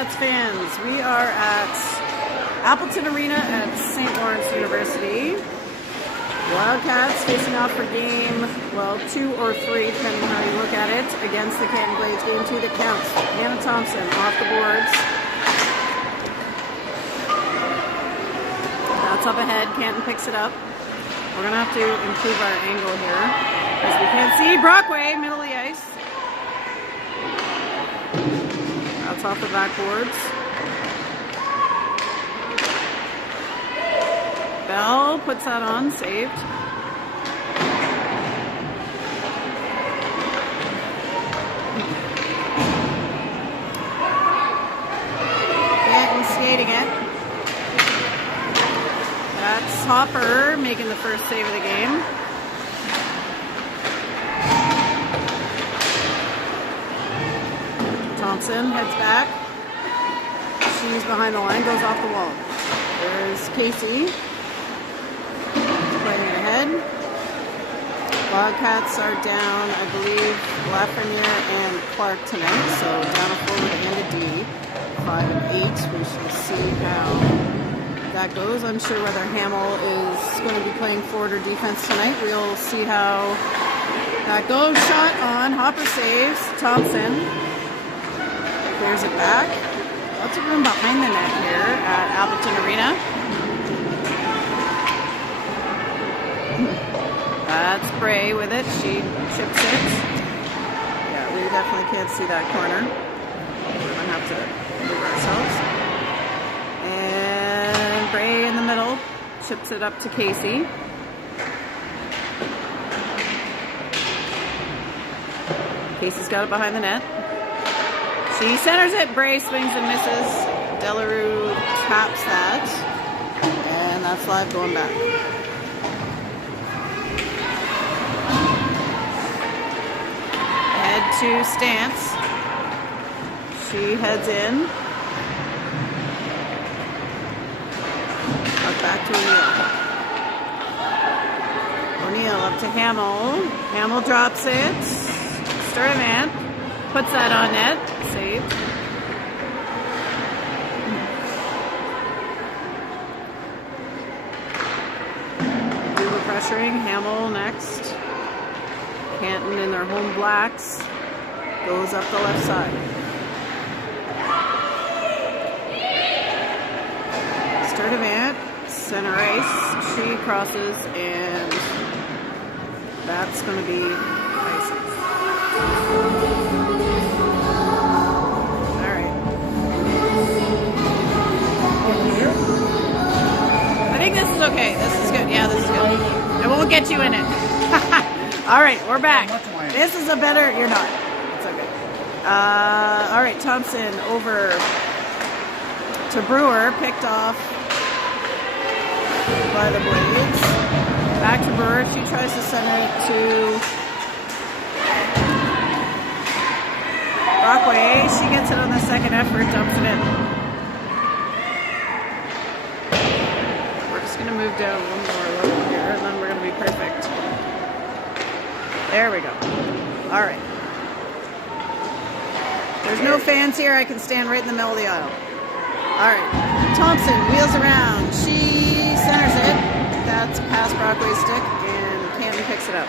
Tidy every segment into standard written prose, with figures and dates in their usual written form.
Wildcats fans, we are at Appleton Arena at St. Lawrence University. Wildcats facing off for game, well, 2 or 3, depending on how you look at it, against the Canton Blades. Game 2 that counts. Hannah Thompson off the boards. That's up ahead. Canton picks it up. We're going to have to improve our angle here, as we can't see. Brockway, middle of the ice. That's off the backboards. Bell puts that on, saved. Canton skating it. That's Hopper making the first save of the game. Thompson heads back. She's behind the line, goes off the wall. There's Casey. Playing it ahead. Wildcats are down, I believe, Lafreniere and Clark tonight, so down a forward and a D. 5 and 8. We shall see how that goes. Unsure whether Hamill is going to be playing forward or defense tonight. We'll see how that goes. Shot on. Hopper saves. Thompson clears it back. Lots of room behind the net here at Appleton Arena. That's Bray with it. She chips it. Yeah, we definitely can't see that corner. We're going to have to move ourselves. And Bray in the middle. Chips it up to Casey. Casey's got it behind the net. She centers it. Bray swings and misses. Delarue taps that. And that's live going back. Head to Stance. She heads in. Back to O'Neill. O'Neill up to Hamill. Hamill drops it. Sturdivant puts that on net. Saved. Duba pressuring. Hamill next. Canton in their home blacks. Goes up the left side. Sturdivant. Center ice. She crosses and that's going to be ices. Alright. I think this is okay. This is good. Yeah, this is good. I won't get you in it. Alright, we're back. This is a better... You're not. It's okay. Alright, Thompson over to Brewer. Picked off by the Blades. Back to Brewer. She tries to send it to Brockway. She gets it on the second effort, dumps it in. We're just going to move down one more level here, and then we're going to be perfect. There we go. All right. There's no fans here. I can stand right in the middle of the aisle. All right. Thompson wheels around. She centers it. That's past Brockway's stick, and Canton picks it up.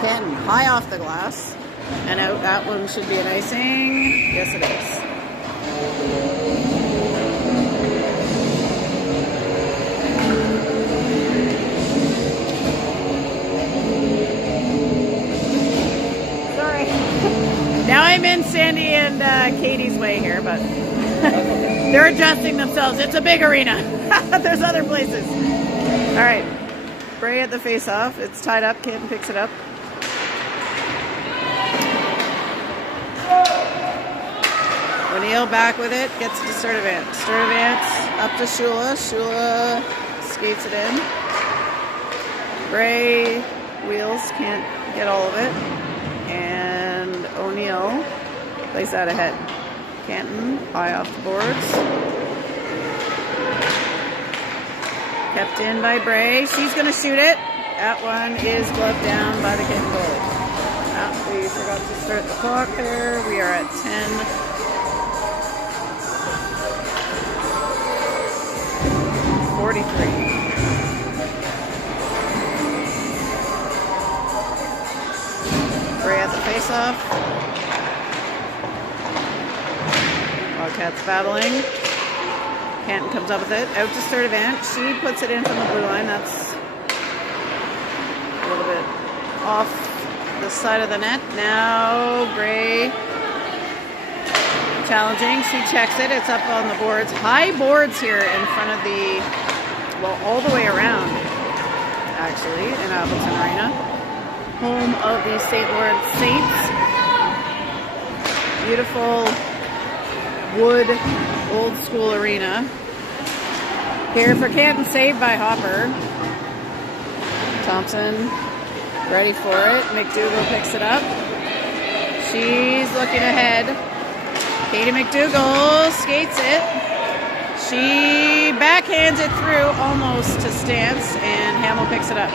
Canton high off the glass, and out. That one should be an icing. Yes, it is. Now I'm in Sandy and Katie's way here, but they're adjusting themselves. It's a big arena. There's other places. All right. Bray at the face-off. It's tied up. Canton picks it up. O'Neill back with it. Gets to Sturdivant. Sturdivant up to Shula. Shula skates it in. Bray wheels. Can't get all of it. And O'Neill plays that ahead. Canton, high off the boards. Kept in by Bray. She's going to shoot it. That one is gloved down by the Canton goalie. Yeah, we forgot to start the clock there. We are at 10:43. Gray at the face-off. Wildcats battling. Canton comes up with it. Out to Sturdivant. She puts it in from the blue line. That's a little bit off the side of the net. Now Gray challenging. She checks it. It's up on the boards. High boards here in front of the, well, all the way around, actually, in Appleton Arena. Home of the St. Lawrence Saints. Beautiful wood, old school arena. Here for Canton, saved by Hopper. Thompson ready for it. McDougall picks it up. She's looking ahead. Katie McDougall skates it. She backhands it through almost to Stance, and Hamill picks it up.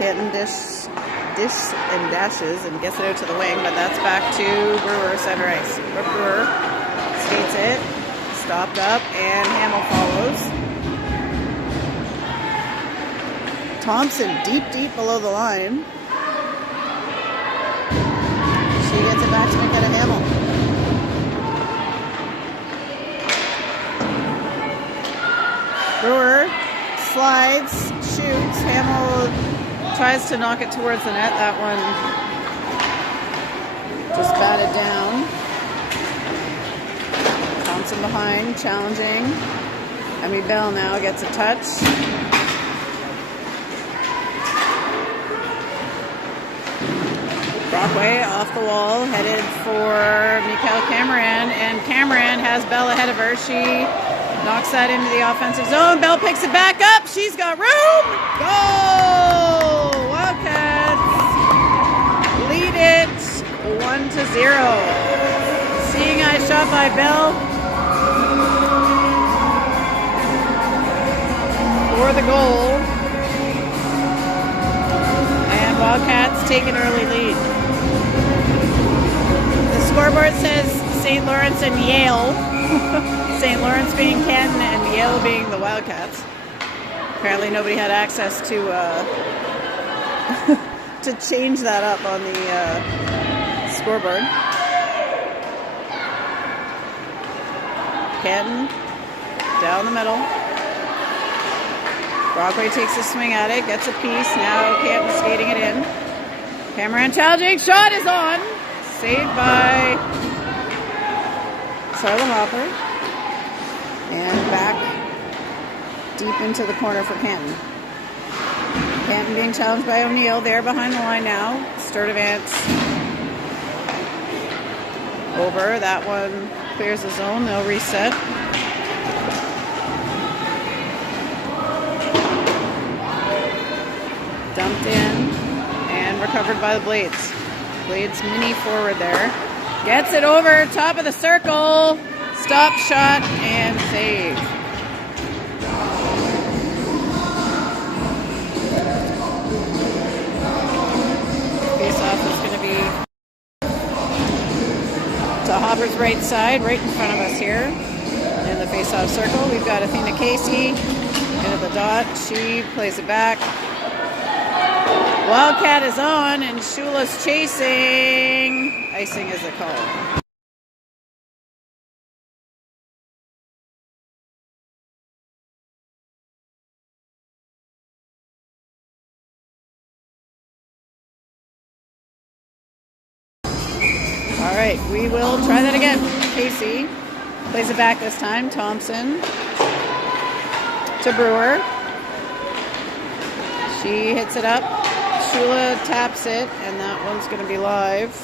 Canton dish and dashes and gets it out to the wing, but that's back to Brewer center ice. Brewer skates it, stopped up, and Hamill follows. Thompson deep below the line. She gets it back to McKenna Hamill. Brewer slides, shoots. Hamill tries to knock it towards the net. That one just batted down. Thompson behind, challenging. Emmy Bell now gets a touch. Brockway off the wall, headed for Mikael Cameron, and Cameron has Bell ahead of her. She knocks that into the offensive zone. Bell picks it back up. She's got room. Goal! Wildcats lead it 1-0. Seeing eye shot by Bell for the goal. And Wildcats take an early lead. The scoreboard says St. Lawrence and Yale. St. Lawrence being Canton and Yale being the Wildcats. Apparently nobody had access to to change that up on the scoreboard. Canton down the middle. Brockway takes a swing at it, gets a piece. Now Canton skating it in. Cameron challenging, shot is on. Saved by Charlotte Hopper. And back deep into the corner for Canton. Canton being challenged by O'Neill. They're behind the line now. Sturdivant's over. That one clears the zone. They'll reset. Dumped in and recovered by the Blades. Blades mini forward there. Gets it over, top of the circle. Stop, shot, and save. Face-off is going to be to Hopper's right side, right in front of us here. In the face-off circle, we've got Athena Casey into the dot. She plays it back. Wildcat is on, and Shula's chasing. Icing is a call. All right, we will try that again. Casey plays it back this time. Thompson to Brewer. She hits it up. Shula taps it, and that one's going to be live.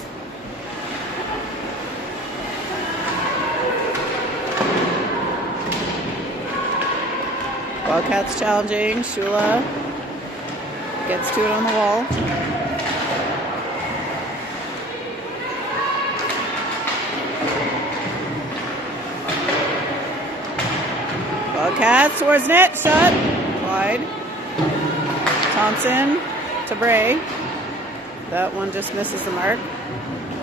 Wildcats challenging. Shula gets to it on the wall. Wildcats towards net. Shot. Wide. Thompson to Bray. That one just misses the mark.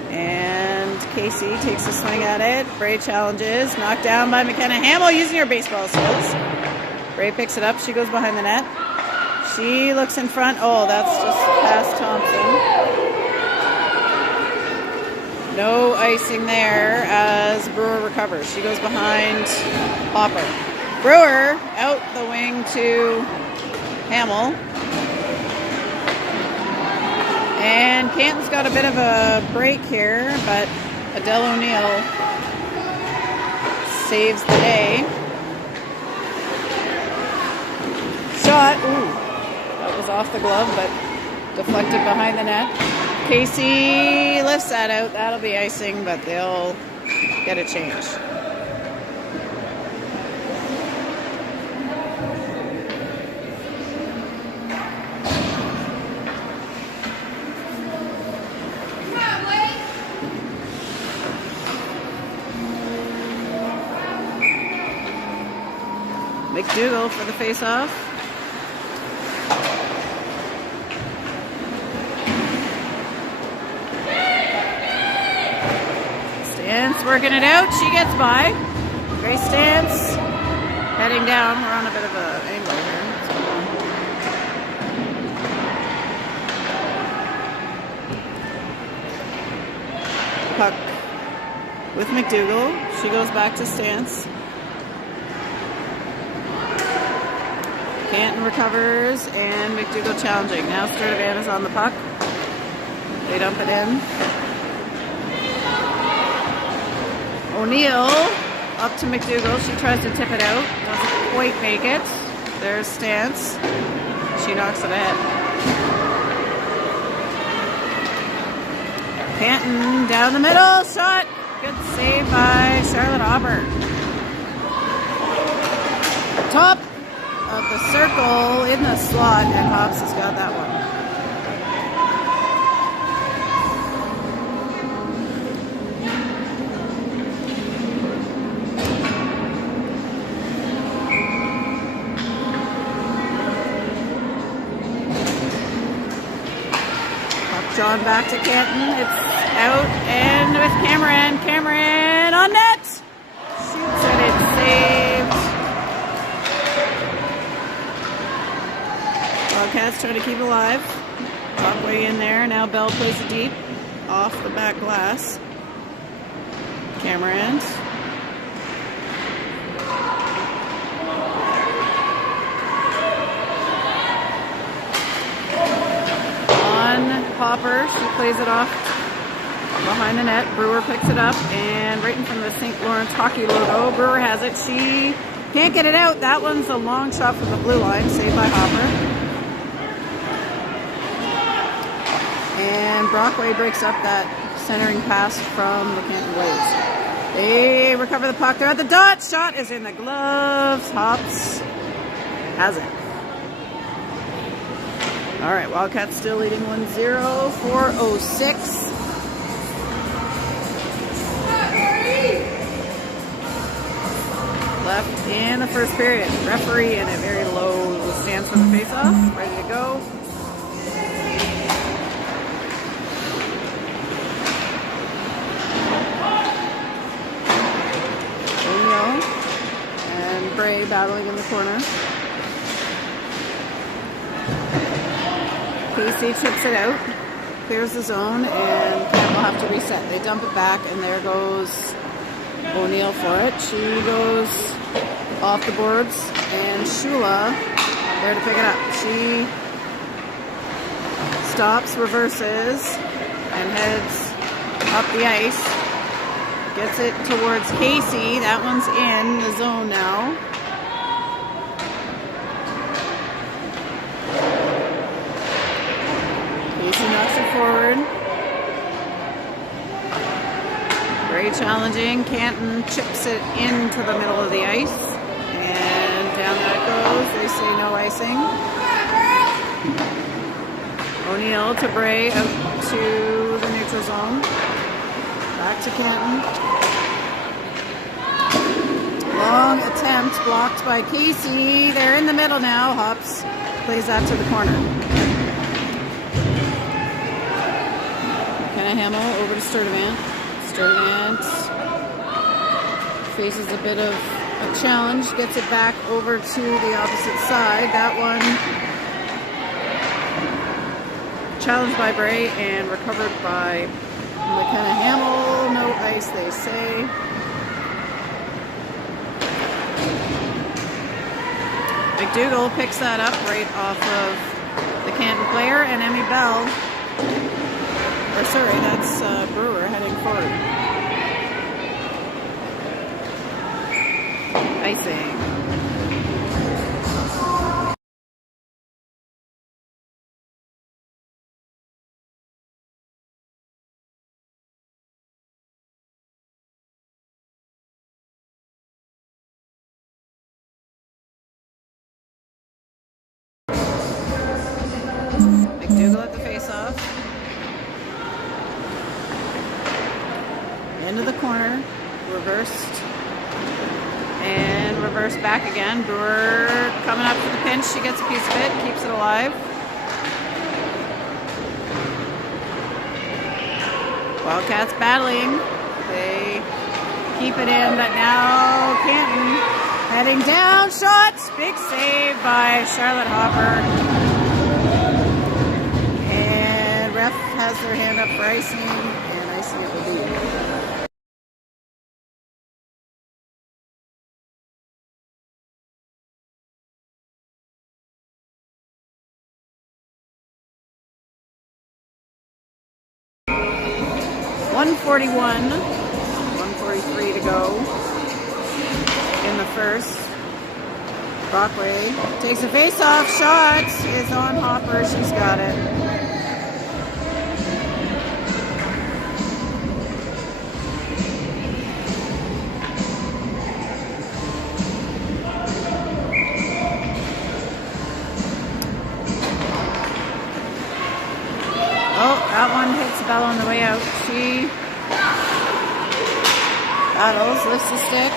And Casey takes a swing at it. Bray challenges. Knocked down by McKenna Hamill using her baseball skills. Bray picks it up. She goes behind the net. She looks in front. Oh, that's just past Thompson. No icing there as Brewer recovers. She goes behind Hopper. Brewer out the wing to Hamill. And Canton's got a bit of a break here, but Adele O'Neill saves the day. Shot. Ooh, that was off the glove, but deflected behind the net. Casey lifts that out. That'll be icing, but they'll get a change. McDougall for the face-off. Stance working it out. She gets by. Grace Stance heading down. We're on a bit of an angle here. Puck with McDougall. She goes back to Stance. Canton recovers, and McDougall challenging. Now Sturdivant is on the puck. They dump it in. O'Neill up to McDougall. She tries to tip it out. Doesn't quite make it. There's Stance. She knocks it ahead. Canton down the middle. Shot. Good save by Charlotte Auburn. Top of the circle in the slot, and Hobbs has got that one. Puck drawn back to Canton. It's out, and with Cameron on net. Shoots it, it's saved. Wildcats trying to keep it alive. Top way in there. Now Bell plays it deep off the back glass. Cameron. On Hopper. She plays it off behind the net. Brewer picks it up, and right in front of the St. Lawrence hockey logo. Brewer has it. She can't get it out. That one's a long shot from the blue line. Saved by Hopper. And Brockway breaks up that centering pass from the Canton Blaze. They recover the puck. They're at the dot. Shot is in the gloves. Hops has it. All right, Wildcats still leading 1-0, 4:06. Left in the first period. Referee in a very low stance for the face-off. Ready to go. And Bray battling in the corner. Casey chips it out, clears the zone, and Canton will have to reset. They dump it back, and there goes O'Neill for it. She goes off the boards, and Shula there to pick it up. She stops, reverses, and heads up the ice. Gets it towards Casey. That one's in the zone now. Casey knocks it forward. Very challenging. Canton chips it into the middle of the ice. And down that goes. They say no icing. O'Neill to Bray out to the neutral zone. Back to Canton. Long attempt blocked by Casey. They're in the middle now. Hops plays that to the corner. McKenna Hamill over to Sturdivant. Sturdivant faces a bit of a challenge. Gets it back over to the opposite side. That one challenged by Bray and recovered by McKenna Hamill. No ice, they say. McDougall picks that up right off of the Canton player, and Emmy Bell, or sorry, that's Brewer heading forward. Icing. McDougall at the face-off. Into the corner. Reversed. And reversed back again. Brewer coming up for the pinch. She gets a piece of it. Keeps it alive. Wildcats battling. They keep it in, but now Canton heading down. Shots. Big save by Charlotte Hopper. Ref has their hand up for icing, and icing it will be. .143 to go in the first. Brockway takes a face-off. Shot is on Hopper. She's got it. That one hits Bell on the way out. She battles, lifts the stick,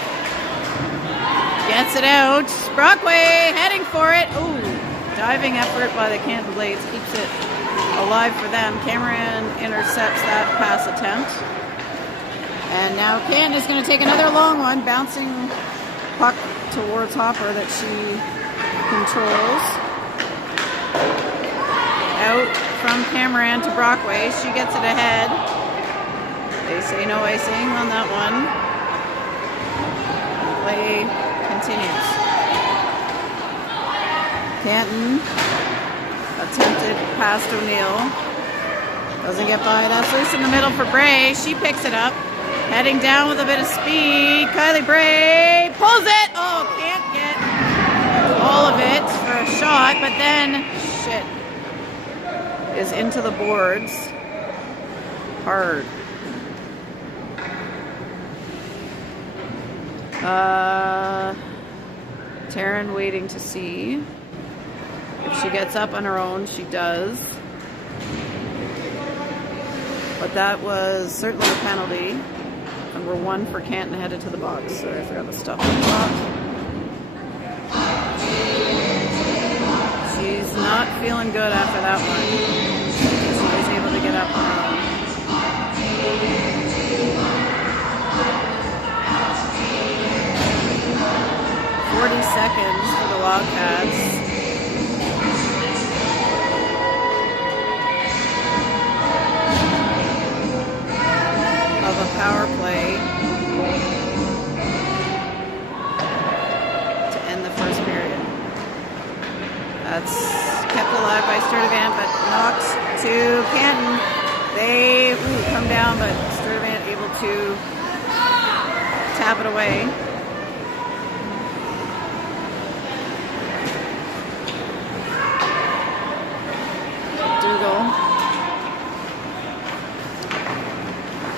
gets it out. Brockway heading for it. Ooh, diving effort by the Canton Blades keeps it alive for them. Cameron intercepts that pass attempt. And now Canton is going to take another long one, bouncing puck towards Hopper that she controls. Out from Cameron to Brockway. She gets it ahead. They say no icing on that one. Play continues. Canton attempted past O'Neill. Doesn't get by. That's loose in the middle for Bray. She picks it up. Heading down with a bit of speed. Kylie Bray pulls it. Oh, can't get all of it for a shot, but then shit. Is into the boards hard. Taryn waiting to see if she gets up on her own. She does, but that was certainly a penalty. Number 1 for Canton headed to the box. Sorry, I forgot the stuff on the top. She's not feeling good after that one. She was able to get up on her own. Seconds for the Wildcats. Of a power play to end the first period. That's kept alive by Sturdivant, but knocked to Canton. They come down, but Sturdivant able to tap it away.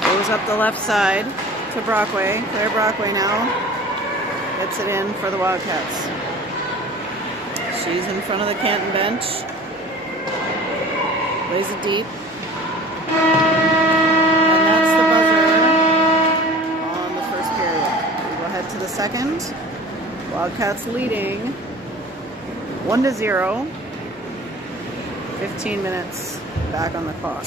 Goes up the left side to Brockway. Claire Brockway now gets it in for the Wildcats. She's in front of the Canton bench. Plays it deep. And that's the buzzer on the first period. We will head to the second. second. Wildcats leading 1-0. 15 minutes back on the clock.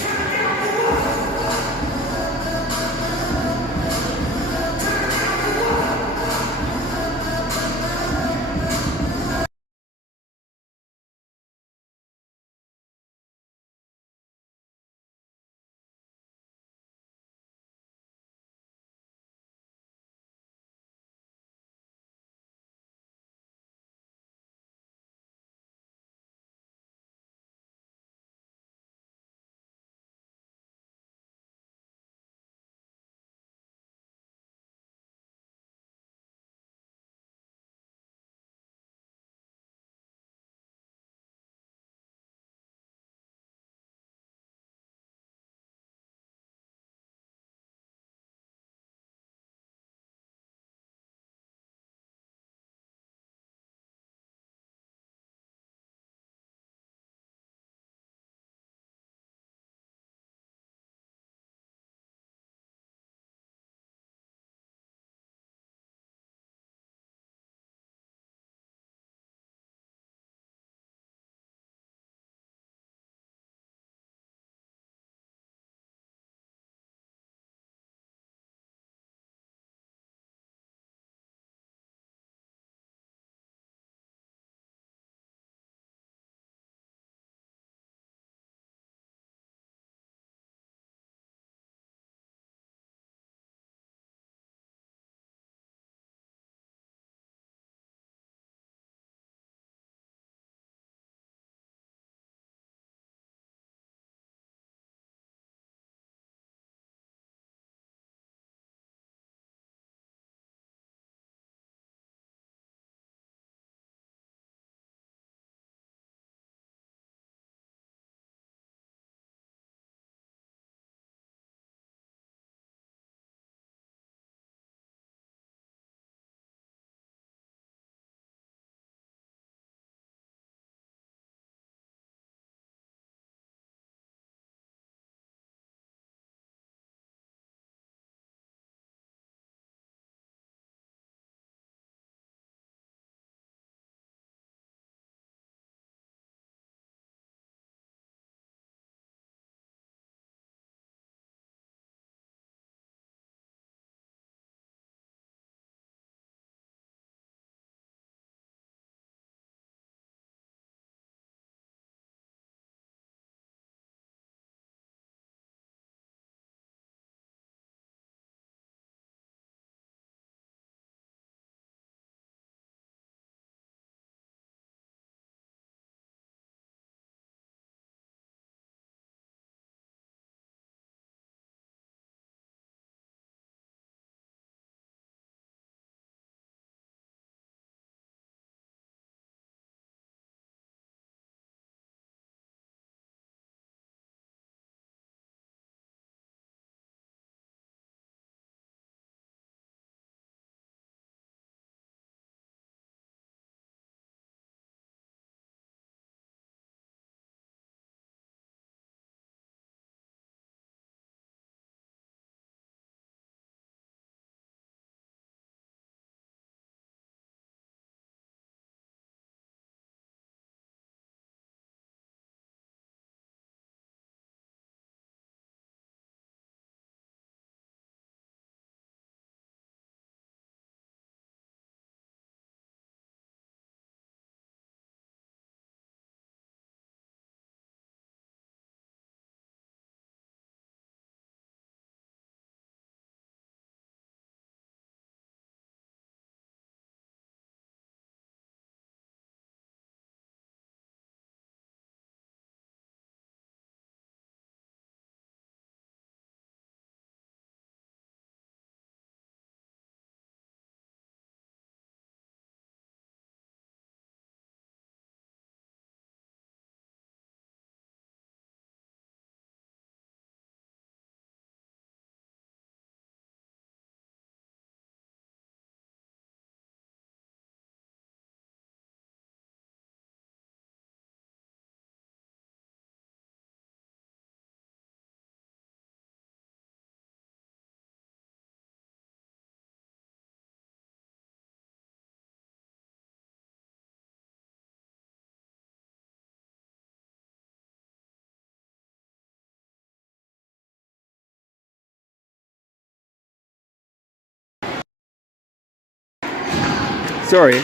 Sorry,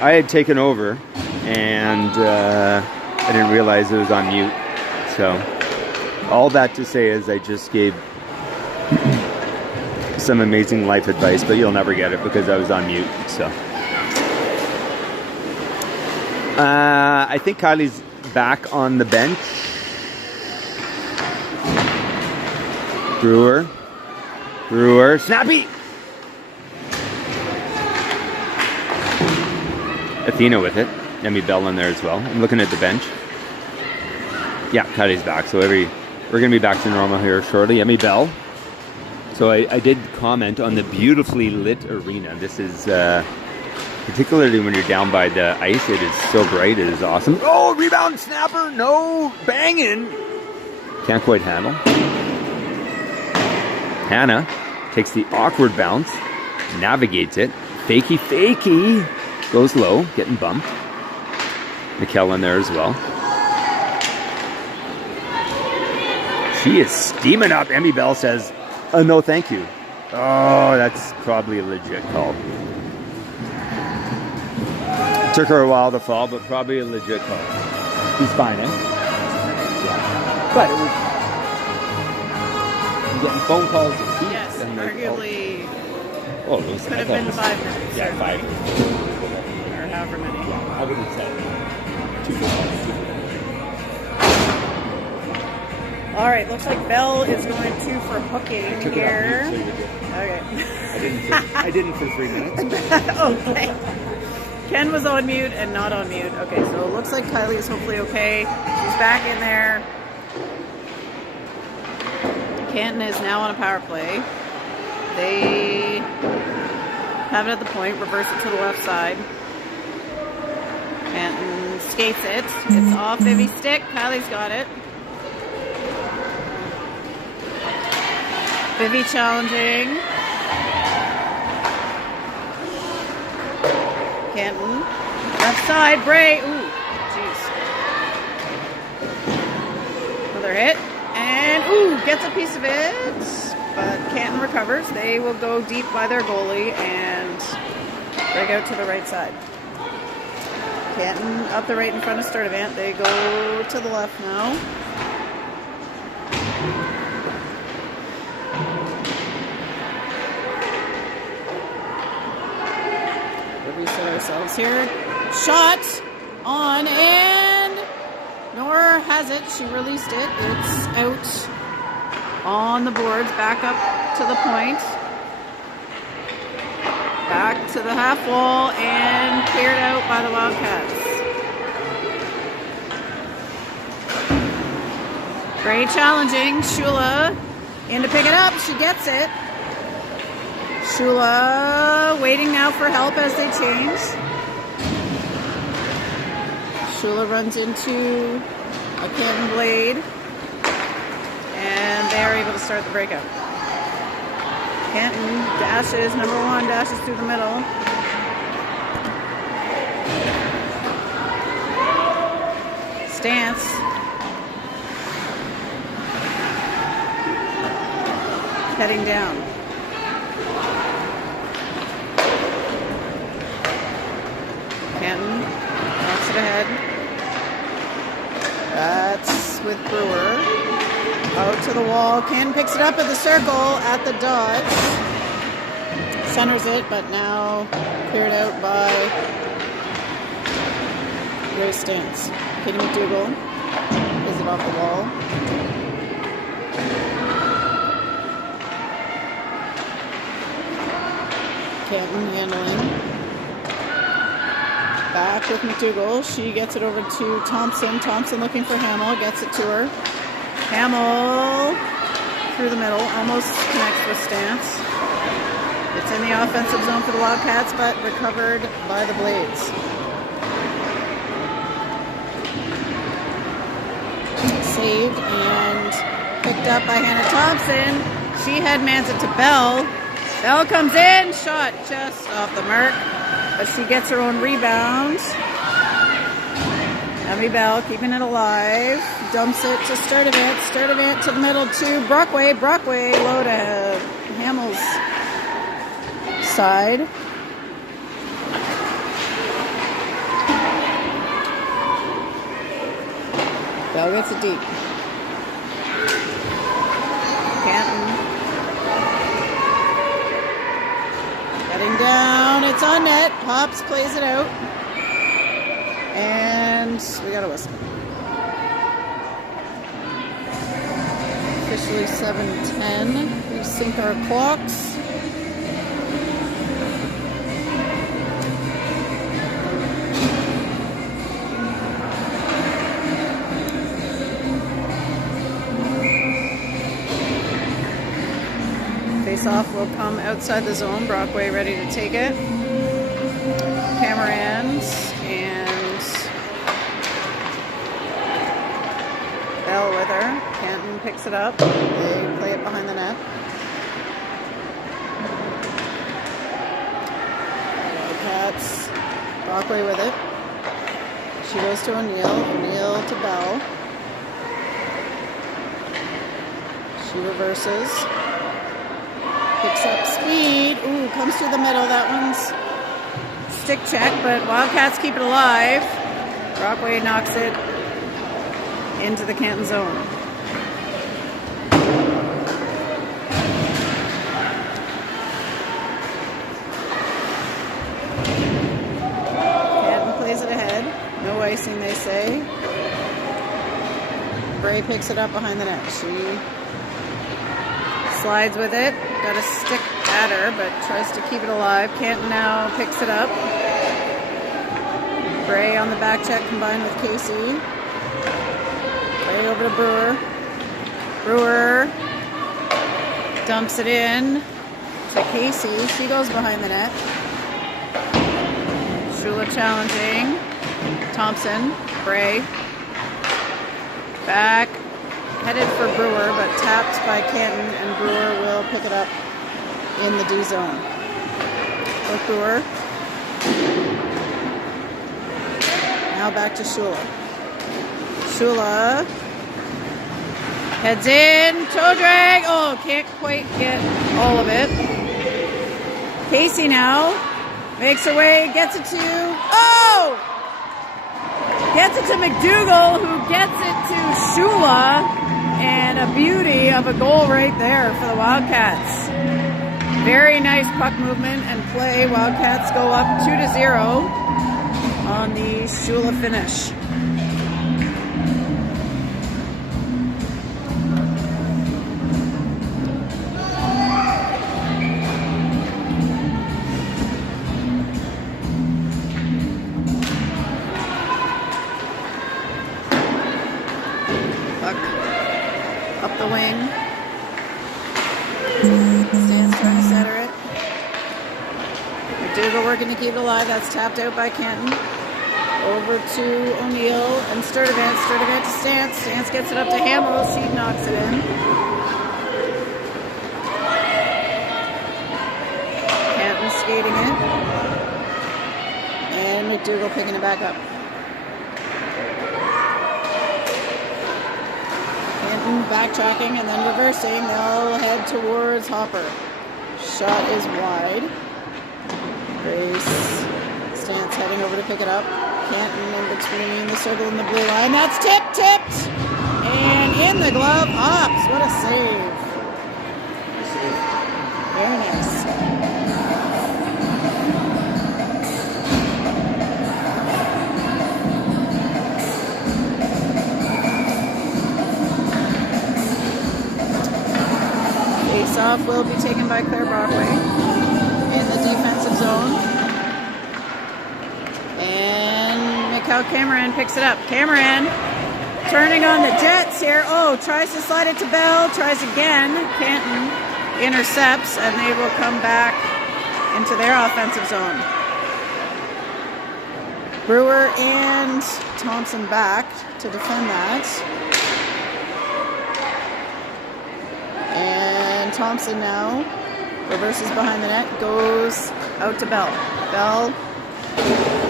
I had taken over and I didn't realize it was on mute. So all that to say is I just gave some amazing life advice, but you'll never get it because I was on mute. So I think Kylie's back on the bench. Brewer, snappy! Athena with it. Emmy Bell in there as well. I'm looking at the bench. Yeah, Kylie's back. So we're going to be back to normal here shortly. Emmy Bell. So I did comment on the beautifully lit arena. This is, particularly when you're down by the ice, it is so bright. It is awesome. Oh, rebound snapper. No, banging. Can't quite handle. Hannah takes the awkward bounce, navigates it. Fakey. Goes low, getting bumped. Mikkel in there as well. She is steaming up. Emmy Bell says, no thank you. Oh, that's probably a legit call. It took her a while to fall, but probably a legit call. He's fine, eh? Yeah. But it was... I'm getting phone calls. Yes, and arguably... Oh, it was, could have been 5 minutes. Yeah, 5 minutes. Or however many. Yeah, I would have said 2 minutes. All right, looks like Bell is going 2 for hooking here. Okay. I didn't for 3 minutes. Okay. Ken was on mute and not on mute. Okay, so it looks like Kylie is hopefully okay. She's back in there. Canton is now on a power play. They have it at the point, reverse it to the left side. Canton skates it. It's off Vivi's stick. Kylie's got it. Vivi challenging. Canton. Left side, Bray. Ooh, jeez. Another hit. And, ooh, gets a piece of it. But Canton recovers. They will go deep by their goalie and break out to the right side. Canton up the right in front of Sturdivant. They go to the left now. Reset ourselves here. Shot on and Nora has it. She released it. It's out on the boards. Back up to the point. Back to the half wall and cleared out by the Wildcats. Great challenging. Shula in to pick it up. She gets it. Shula waiting now for help as they change. Shula runs into a Canton blade. And they are able to start the breakout. Canton dashes, number 1 dashes through the middle. Stance. Heading down. Canton knocks it ahead. That's with Brewer. Out to the wall. Canton picks it up at the circle at the dots. Centers it, but now cleared out by Grace Stance. Katie McDougall is it off the wall. Canton handling. Back with McDougall. She gets it over to Thompson. Thompson looking for Hamill. Gets it to her. Hamill through the middle. Almost connects with Stance. It's in the offensive zone for the Wildcats, but recovered by the Blades. Saved and picked up by Hannah Thompson. She headmans it to Bell. Bell comes in. Shot just off the mark. But she gets her own rebound. Emmy Bell keeping it alive. Dumps it to Sturdivant. Sturdivant to the middle to Brockway. Brockway low to Hamill's side. Bell gets it deep. Canton. Heading down. It's on net. Hops plays it out. And we got a whistle. Officially 7:10. We sync our clocks. Face-off will come outside the zone. Brockway ready to take it. Camerans and Bell with her. Canton picks it up. They play it behind the net. Wildcats. Brockway with it. She goes to O'Neill. O'Neill to Bell. She reverses. Picks up speed. Ooh, comes through the middle. That one's stick check, but Wildcats keep it alive. Brockway knocks it into the Canton zone. Canton plays it ahead. No icing, they say. Bray picks it up behind the net. She slides with it. Got a stick at her, but tries to keep it alive. Canton now picks it up. Bray on the back check combined with Casey. Bray over to Brewer. Brewer dumps it in to Casey. She goes behind the net. Shula challenging. Thompson. Bray. Back. Headed for Brewer, but tapped by Canton, and Brewer will pick it up in the D zone. With Brewer. Now back to Shula. Shula heads in, toe drag. Oh, can't quite get all of it. Casey now makes her way, gets it to, oh! Gets it to McDougall, who gets it to Shula, and a beauty of a goal right there for the Wildcats. Very nice puck movement and play. Wildcats go up 2-0 on the Shula finish. Up the wing. Stan's trying to center it. McDougall working to keep it alive. That's tapped out by Canton. Over to O'Neill and Sturdivant. Sturdivant to Stance. Stance gets it up to Hamill. She knocks it in. Canton skating it. And McDougall picking it back up. Backtracking and then reversing. They'll head towards Hopper. Shot is wide. Grace Stance heading over to pick it up. Canton in between the circle and the blue line. That's tipped! And in the glove, Hops. What a save. Very nice. Face-off will be taken by Claire Brockway in the defensive zone. And Mikhail Cameron picks it up. Cameron turning on the Jets here. Oh, tries to slide it to Bell. Tries again. Canton intercepts, and they will come back into their offensive zone. Brewer and Thompson back to defend that. And Thompson now reverses behind the net, goes out to Bell. Bell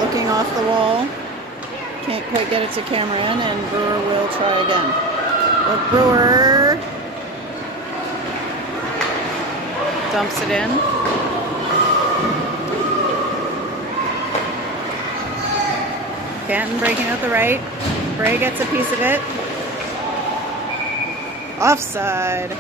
looking off the wall. Can't quite get it to Cameron, and Brewer will try again. But Brewer dumps it in. Canton breaking out the right. Bray gets a piece of it. Offside.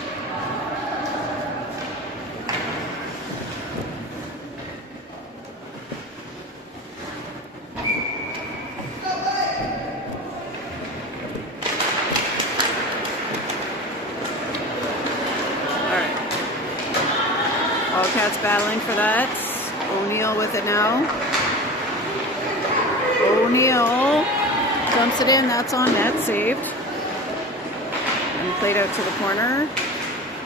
Wildcats battling for that. O'Neill with it now. O'Neill dumps it in. That's on net. Saved. And played out to the corner.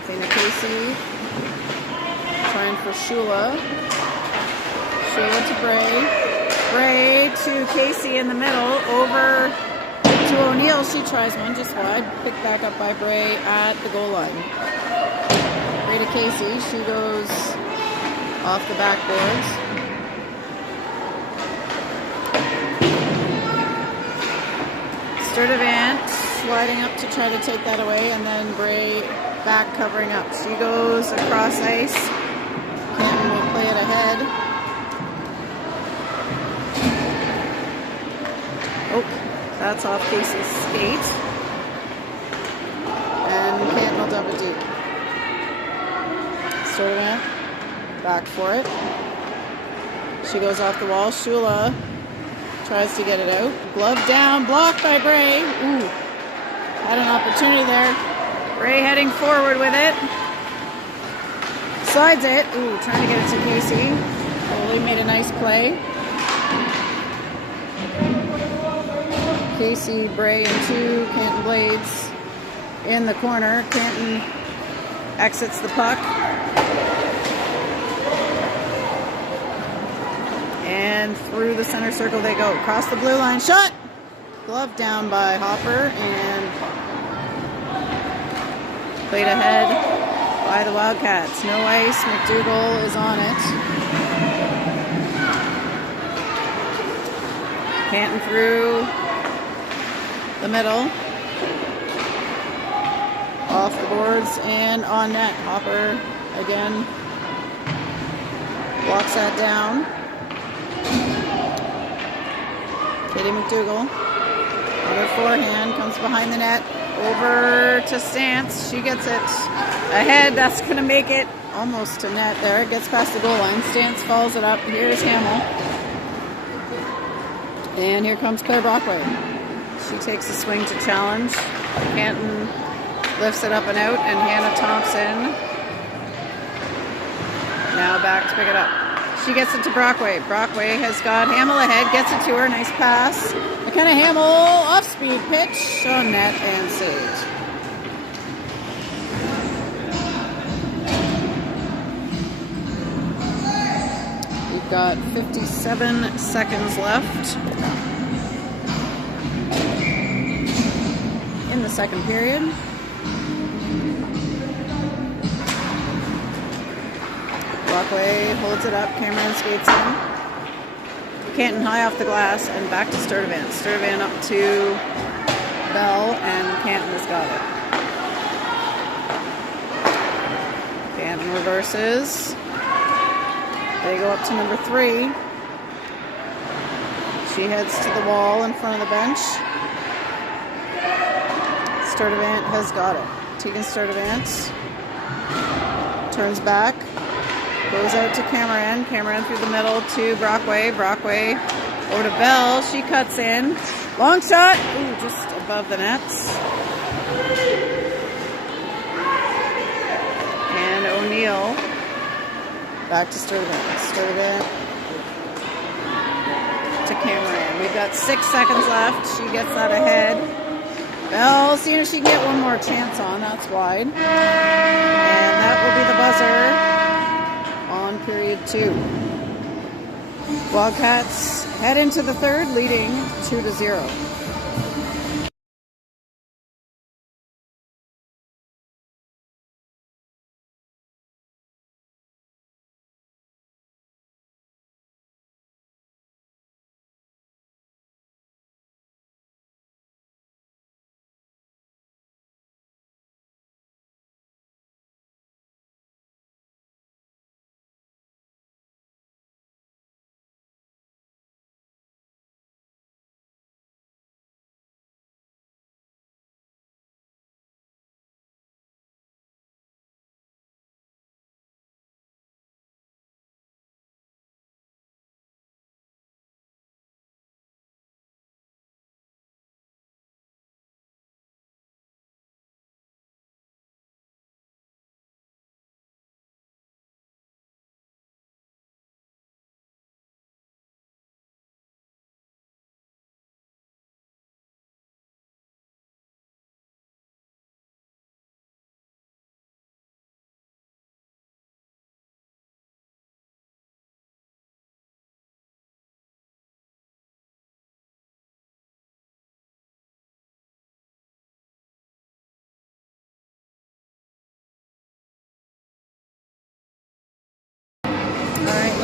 Dana Casey trying for Shula. Shula to Bray. Bray to Casey in the middle. Over to O'Neill. She tries one just wide. Picked back up by Bray at the goal line. Bray to Casey. She goes off the backboards. Sturdivant sliding up to try to take that away, and then Bray back covering up. She goes across ice. Canton will play it ahead. Oh, that's off Casey's skate. And Canton will dump it deep. Sturdivant back for it. She goes off the wall. Shula tries to get it out. Glove down, blocked by Bray. Ooh, had an opportunity there. Bray heading forward with it. Slides it. Ooh, trying to get it to Casey. Goalie made a nice play. Casey, Bray, and two Canton Blades in the corner. Canton exits the puck. And through the center circle they go. Across the blue line. Shot! Glove down by Hopper and played ahead by the Wildcats. No ice. McDougall is on it. Canton through the middle. Off the boards and on net. Hopper again walks that down. Katie McDougall. Another forehand comes behind the net. Over to Stance. She gets it ahead. That's going to make it almost to net there. It gets past the goal line. Stance follows it up. Here's Hamill. And here comes Claire Brockway. She takes a swing to challenge. Canton lifts it up and out. And Hannah Thompson now back to pick it up. She gets it to Brockway. Brockway has got Hamill ahead, gets it to her, nice pass. McKenna Hamill, off-speed pitch, on net and saved. We've got 57 seconds left in the second period. Brockway holds it up, Cameron skates in. Canton high off the glass and back to Sturdivant. Sturdivant up to Bell and Canton has got it. Canton reverses. They go up to number 3. She heads to the wall in front of the bench. Sturdivant has got it. Tegan Sturdivant turns back. Goes out to Cameron. Cameron through the middle to Brockway. Brockway over to Bell. She cuts in. Long shot. Ooh, just above the nets. And O'Neill back to Sturdivant. Sturdivant to Cameron. We've got 6 seconds left. She gets that ahead. Bell, seeing if she can get one more chance on. That's wide. And that will be the buzzer on period 2. Wildcats head into the third, leading 2-0.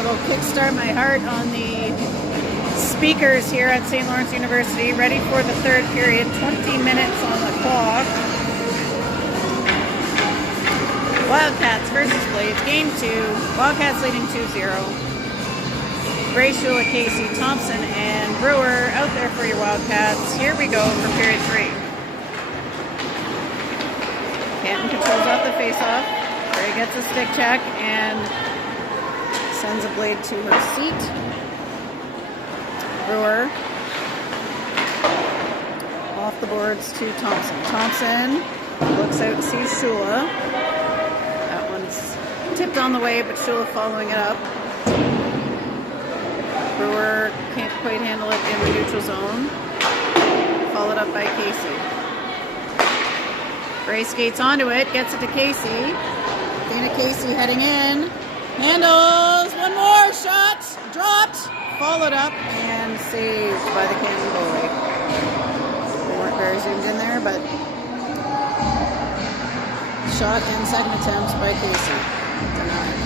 little kickstart my heart on the speakers here at St. Lawrence University. Ready for the third period. 20 minutes on the clock. Wildcats versus Blades. Game 2. Wildcats leading 2-0. Gray, Shula, Casey, Thompson, and Brewer out there for your Wildcats. Here we go for period 3. Canton controls off the face-off. Gray gets a stick check and sends a blade to her seat. Brewer off the boards to Thompson. Thompson looks out and sees Shula. That one's tipped on the way, but Shula following it up. Brewer can't quite handle it in the neutral zone. Followed up by Casey. Gray skates onto it, gets it to Casey. Dana Casey heading in. Handles, one more shot, dropped, followed up, and saved by the Canton goalie. They weren't very zoomed in there, but shot and second attempts by Casey. Denied.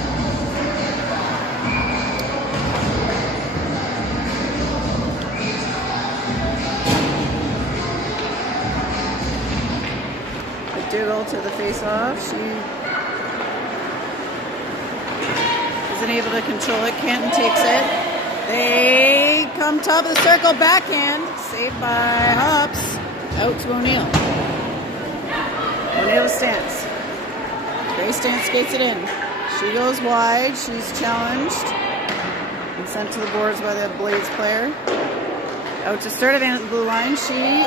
McDougall to the face-off. She isn't able to control it. Canton takes it. They come top of the circle, backhand. Saved by Hops. Out to O'Neill. O'Neill stance. Gray stance skates it in. She goes wide. She's challenged and sent to the boards by the Blades player. Out to Sturdivant at the blue line. She,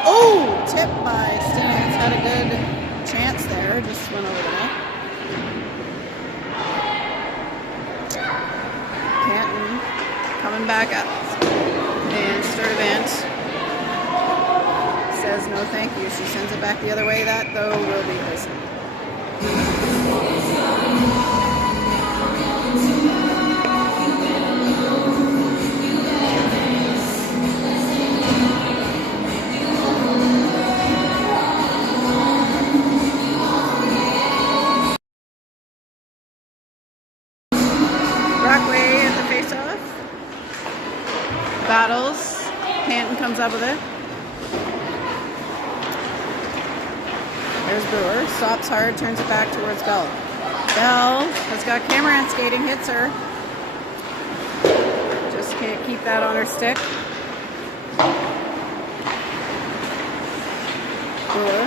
tipped by Stans. Had a good chance there. Just went over the net. Canton coming back up. And Sturdivant says no thank you. She sends it back the other way. That, though, will be icing. Battles. Canton comes up with it. There's Brewer. Stops hard, turns it back towards Bell. Bell has got Cameron skating, hits her. Just can't keep that on her stick. Brewer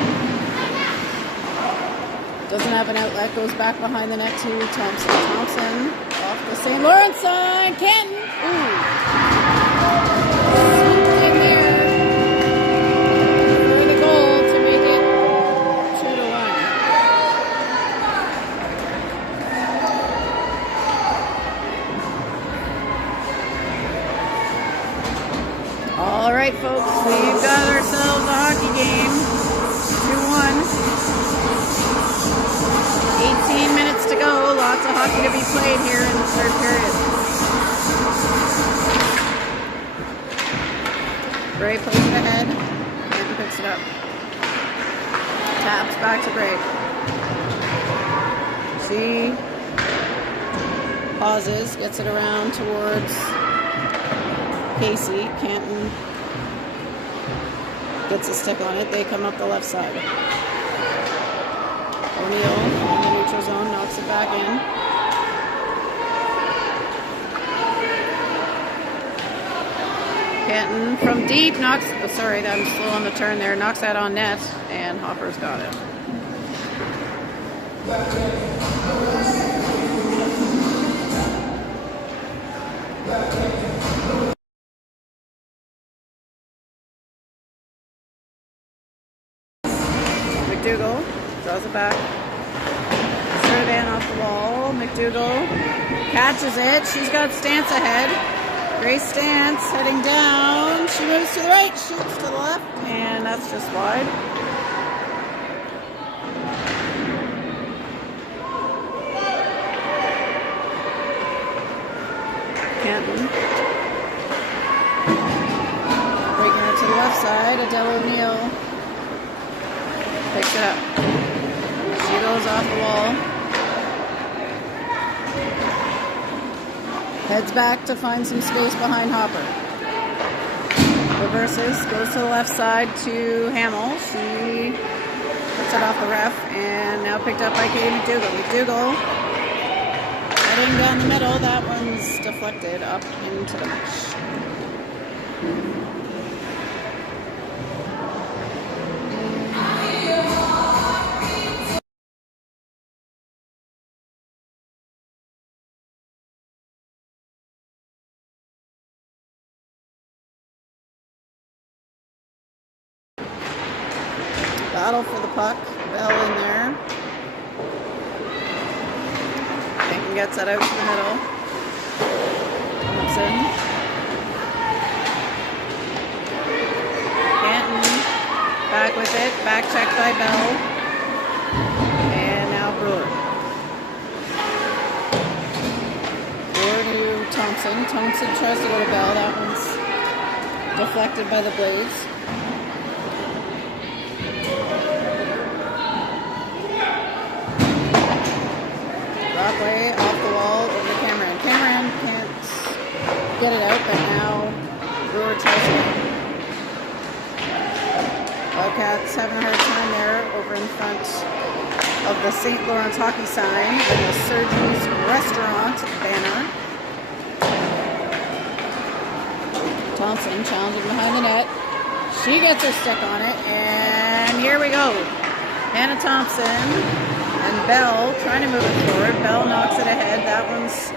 doesn't have an outlet, goes back behind the net to Thompson. Thompson off the St. Lawrence side. Canton. In there for the goal to make it 2-1. All right, folks, we've got ourselves a hockey game. 2-1. 18 minutes to go. Lots of hockey to be played here in the third period. Gray plays it ahead. Canton picks it up. Taps back to Gray. She pauses, gets it around towards Casey. Canton gets a stick on it. They come up the left side. O'Neill in the neutral zone knocks it back in. Canton from deep knocks, I'm slow on the turn there, knocks that on net, and Hopper's got it. McDougall draws it back. Sturdivant off the wall. McDougall catches it. She's got Stance ahead. Gray stance, heading down. She moves to the right, shoots to the left, and that's just wide. Canton. Breaking it to the left side. Adele O'Neill picks it up. She goes off the wall. Heads back to find some space behind Hopper. Reverses, goes to the left side to Hamill. She puts it off the ref, and now picked up by Katie McDougall. McDougall heading down the middle. That one's deflected up into the mesh. Battle for the puck. Bell in there. Canton gets that out to the middle. Thompson. Canton back with it. Back check by Bell. And now Brewer. Brewer to Thompson. Thompson tries to go to Bell. That one's deflected by the Blades. Brockway off the wall over to Cameron. Cameron can't get it out, but now Brewer tries it. Wildcats having a hard time there over in front of the St. Lawrence hockey sign and the Sergi's Restaurant banner. Thompson challenging behind the net. She gets her stick on it, and here we go. Hannah Thompson and Bell trying to move it forward. Bell knocks it ahead. That one's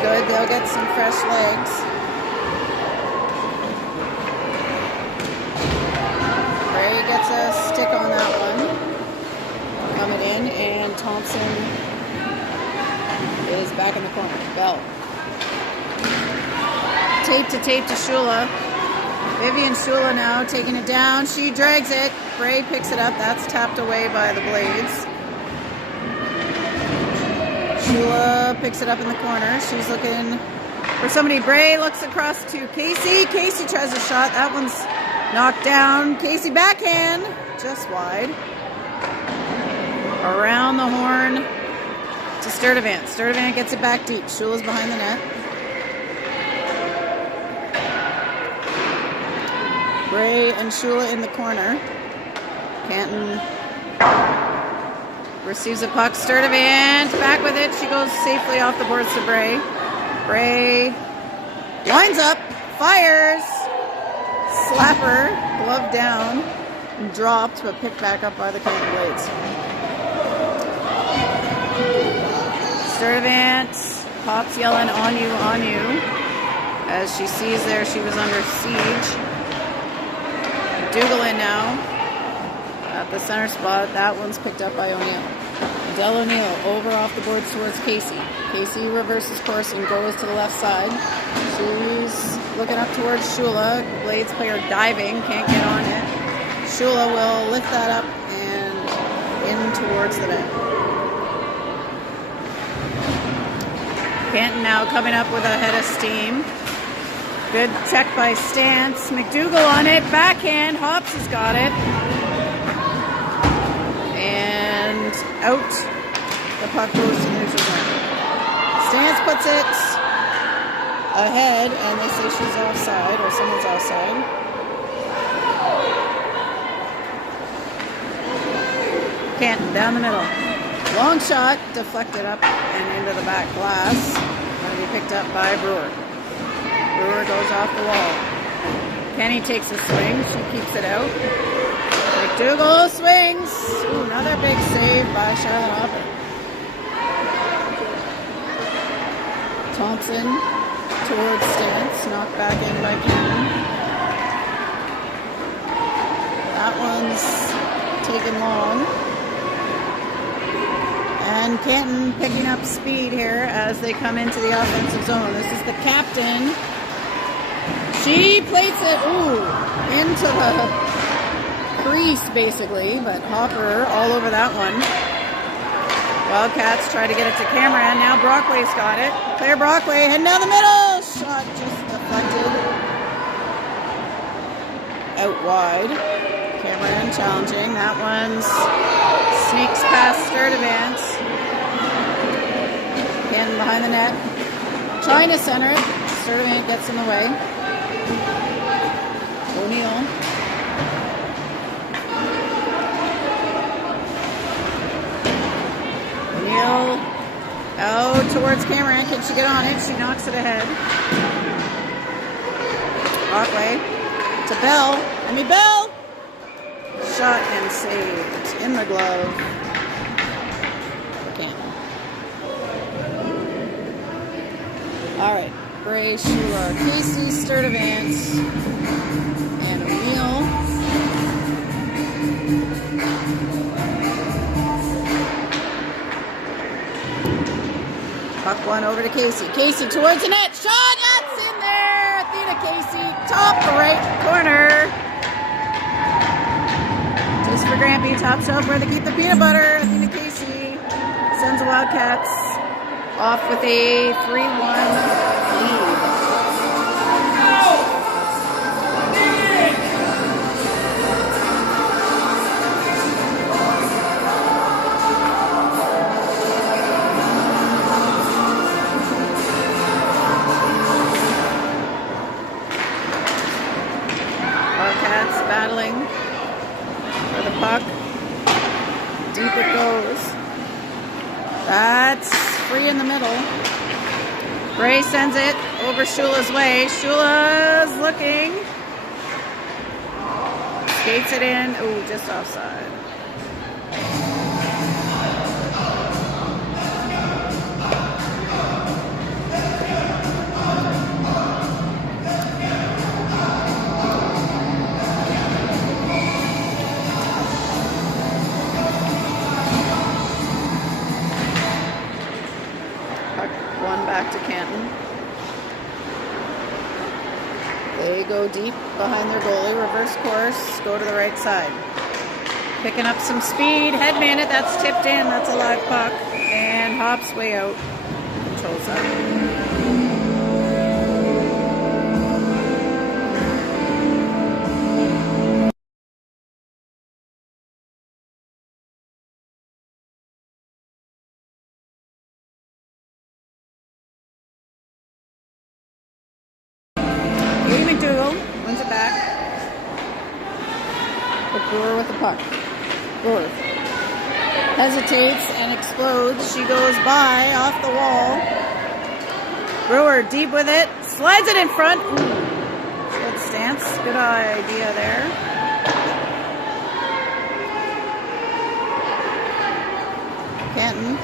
good. They'll get some fresh legs. Ray gets a stick on that one. Coming in, and Thompson is back in the corner. Bell. Tape to Shula. Vivian Shula now taking it down. She drags it. Bray picks it up. That's tapped away by the Blades. Shula picks it up in the corner. She's looking for somebody. Bray looks across to Casey. Casey tries a shot. That one's knocked down. Casey backhand. Just wide. Around the horn to Sturdivant. Sturdivant gets it back deep. Shula's behind the net. Bray and Shula in the corner. Canton receives a puck. Sturdivant back with it. She goes safely off the boards to Bray. Bray winds up, fires, slapper, glove down, and dropped, but picked back up by the Canton Blades. Sturdivant pops yelling, on you, as she sees there she was under siege. Dougal in now at the center spot. That one's picked up by O'Neill. Del O'Neill over off the boards towards Casey. Casey reverses course and goes to the left side. She's looking up towards Shula. Blades player diving, can't get on it. Shula will lift that up and in towards the net. Canton now coming up with a head of steam. Good check by Stance. McDougall on it. Backhand. Hops has got it. And out. The puck goes to neutral zone. Stance puts it ahead, and they say she's offside, or someone's offside. Canton down the middle. Long shot. Deflected up and into the back glass. Going to be picked up by Brewer. Brewer goes off the wall. Kenny takes a swing. She keeps it out. McDougall swings. Ooh, another big save by Charlotte Hopper. Thompson towards Stance. Knocked back in by Canton. That one's taken long. And Canton picking up speed here as they come into the offensive zone. This is the captain. She plates it, into the crease basically, but Hopper all over that one. Wildcats try to get it to Cameron. Now Brockway's got it. Claire Brockway heading down the middle. Shot just deflected out wide. Cameron challenging. That one sneaks past Sturdivant. Again behind the net. Trying to center it. Sturdivant gets in the way. O'Neill. O'Neill out towards Cameron. Can she get on it? She knocks it ahead. Brockway to Bell. Bell! Shot and saved in the glove. Canton. All right. Bray, Schuler, Casey, Sturdivant, and O'Neill. Puck one over to Casey. Casey towards the net. Shot! That's in there! Athena Casey, top right corner. Just for Grampy, top shelf where they keep the peanut butter. Athena Casey sends the Wildcats off with a 3-1 lead. Wildcats battling for the puck. Deep it goes. That's free in the middle. Bray sends it over Shula's way. Shula's looking. Skates it in. Ooh, just offside. One back to Canton. They go deep behind their goalie, reverse course, go to the right side. Picking up some speed, headman it, that's tipped in, that's a live puck. And Hops way out, controls that. Wins it back. But Brewer with the puck. Brewer hesitates and explodes. She goes by off the wall. Brewer deep with it. Slides it in front. Ooh. Good stance. Good idea there. Canton.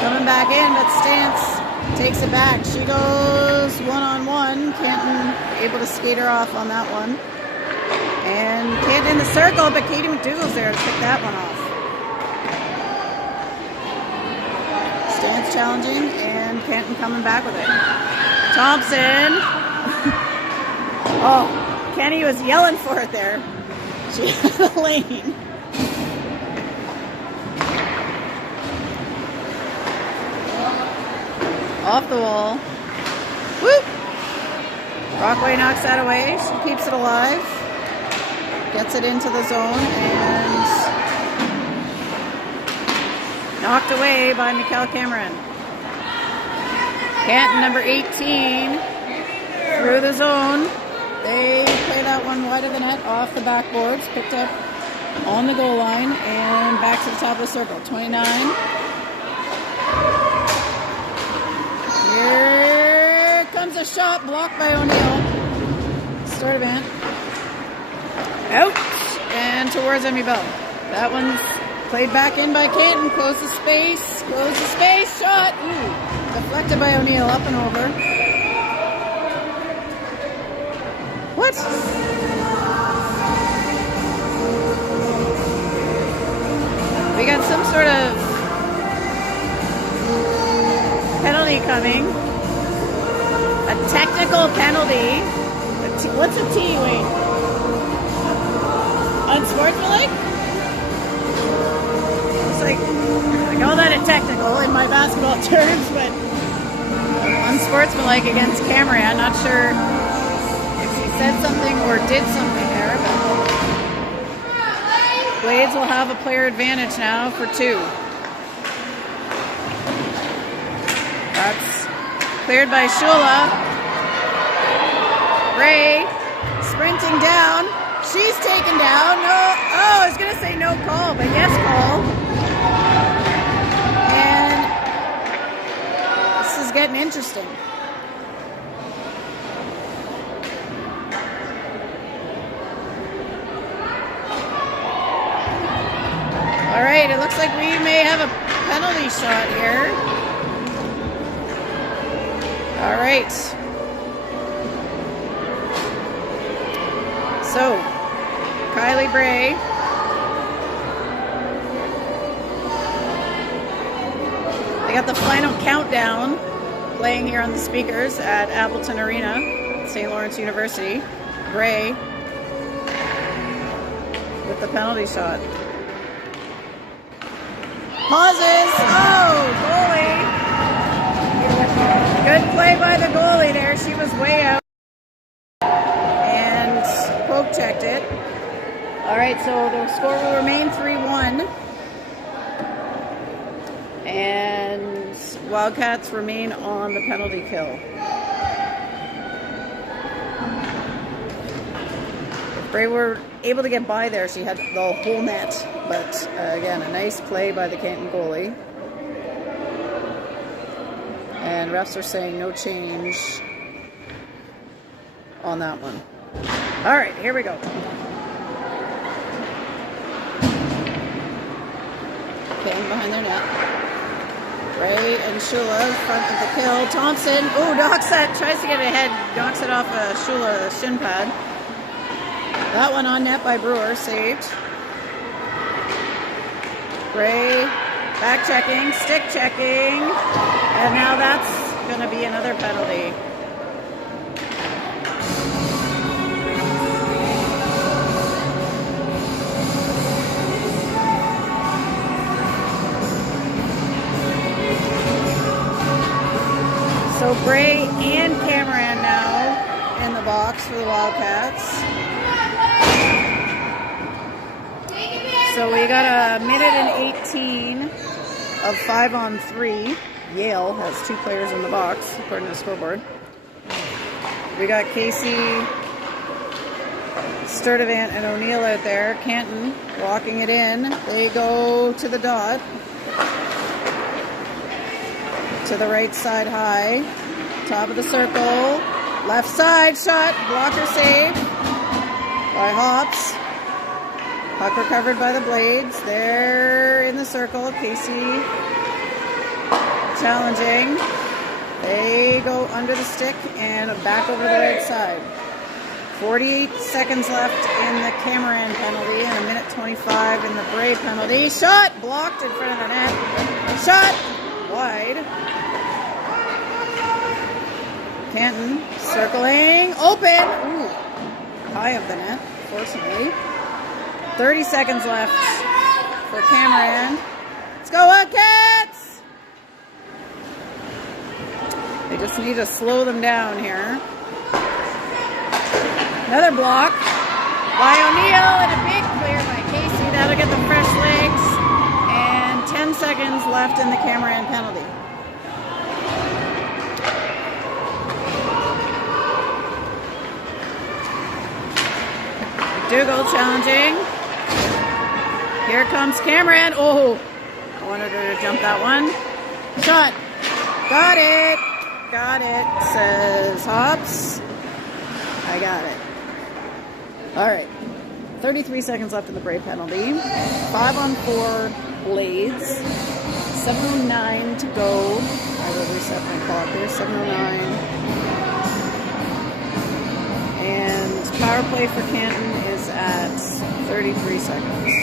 Coming back in, but Stance takes it back. She goes one-on-one. Canton able to skate her off on that one. And Canton in the circle, but Katie McDougall's there to pick that one off. Stance challenging, and Canton coming back with it. Thompson. Oh, Kenny was yelling for it there. She had the lane. Off the wall. Whoop! Brockway knocks that away. She keeps it alive. Gets it into the zone and knocked away by Mikkel Cameron. Canton, number 18, through the zone. They play that one wide of the net, off the backboards, picked up on the goal line, and back to the top of the circle. 29. Here comes a shot, blocked by O'Neill. Sturdivant. Out and towards Emmy Bell. That one's played back in by Canton. Close the space. Shot. Ooh. Deflected by O'Neill, up and over. What? We got some sort of penalty coming. A technical penalty. What's a T, Wayne? Unsportsmanlike? It's like, I call that a technical in my basketball terms, but unsportsmanlike against Cameron. I'm not sure if he said something or did something there, but Blades will have a player advantage now for 2. Wildcats. Cleared by Shula. Ray sprinting down. She's taken down. No, oh, I was going to say no call, but yes call. And this is getting interesting. All right, it looks like we may have a penalty shot here. All right. So, Kylie Bray. They got the final countdown playing here on the speakers at Appleton Arena, St. Lawrence University. Bray with the penalty shot. Pauses. Oh, goalie. Good play by the goalie there. She was way out and poke checked it. All right, so the score will remain 3-1. And Wildcats remain on the penalty kill. If Bray were able to get by there, she had the whole net. But again, a nice play by the Canton goalie. And refs are saying no change on that one. All right, here we go. Canton behind their net. Ray and Shula front of the kill. Thompson, oh, knocks that, tries to get ahead, knocks it off Shula shin pad. That one on net by Brewer, saved. Ray back checking, stick checking, and now that's going to be another penalty. So Bray and Cameron now in the box for the Wildcats. So we got a minute and 18 of 5-on-3. Yale has 2 players in the box, according to the scoreboard. We got Casey, Sturdivant, and O'Neill out there. Canton walking it in. They go to the dot. To the right side high. Top of the circle. Left side shot. Blocker save by Hops. Puck recovered by the Blades. They're in the circle. Casey challenging. They go under the stick and back over the right side. 48 seconds left in the Cameron penalty and a minute 25 in the Bray penalty. Shot blocked in front of the net. Shot wide. Canton circling. Open. Ooh, high of the net, fortunately. 30 seconds left for Cameron. Let's go Wildcats! They just need to slow them down here. Another block by O'Neill and a big clear by Casey. That'll get the fresh legs. And 10 seconds left in the Cameron penalty. McDougall challenging. Here comes Cameron. Oh, I wanted her to jump that one. Shot. Got it. Got it, says Hops. I got it. All right. 33 seconds left in the Bray penalty. 5-on-4 Blades. 7:09 to go. I will reset my clock here. 7:09. And power play for Canton is at 33 seconds.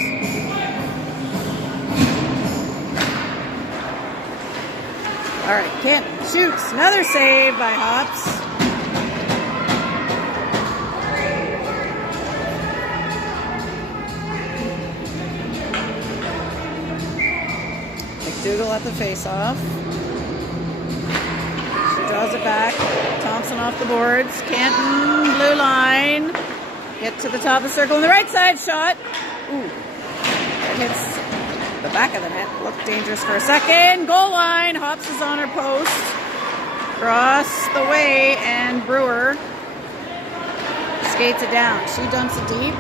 All right, Canton shoots. Another save by Hops. McDougall at the face-off. She draws it back. Thompson off the boards. Canton, blue line. Get to the top of the circle on the right side. Shot. Ooh. It hits the back of the net. Looked dangerous for a second. Goal line. Hops is on her post. Across the way, and Brewer skates it down. She dumps it deep.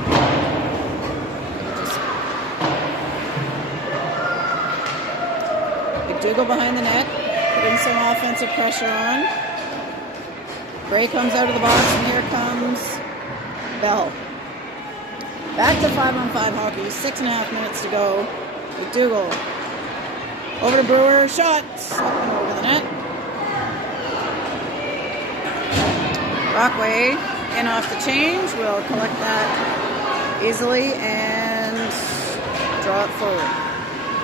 McDougall behind the net, putting some offensive pressure on. Gray comes out of the box, and here comes Bell. Back to 5-on-5 hockey, 6.5 minutes to go. McDougall over to Brewer, shot, up and over the net. Brockway in off the change, will collect that easily and draw it forward.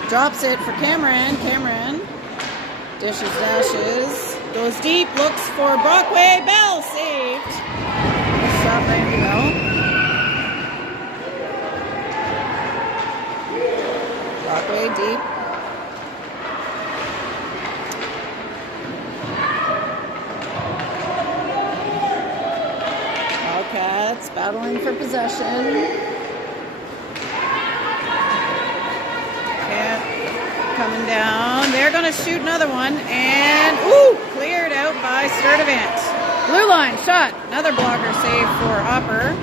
Drops it for Cameron. Cameron dishes, dashes, goes deep, looks for Brockway. Bell saved. Good shot by Andy Bell. Brockway deep. Wildcats battling for possession. Coming down. They're going to shoot another one. And, ooh, cleared out by Sturdivant. Blue line shot. Another blocker save for Hopper.